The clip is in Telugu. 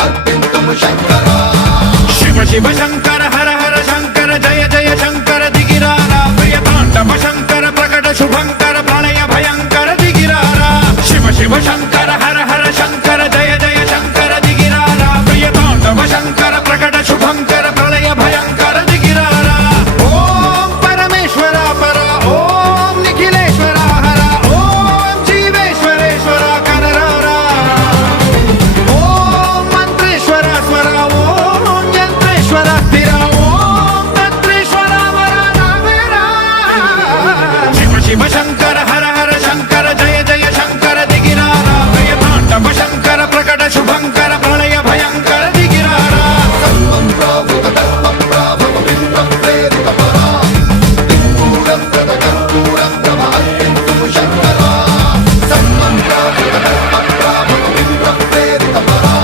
అర్పింతుము శంకర. శివ శివ శంకర హర హర శంకర జయ జయ శంకర దిగిరారా ప్రియ తాండవ శంకర ప్రకట శుభంకర ప్రళయ భయంకర దిగిరారా శివ శివ శంకర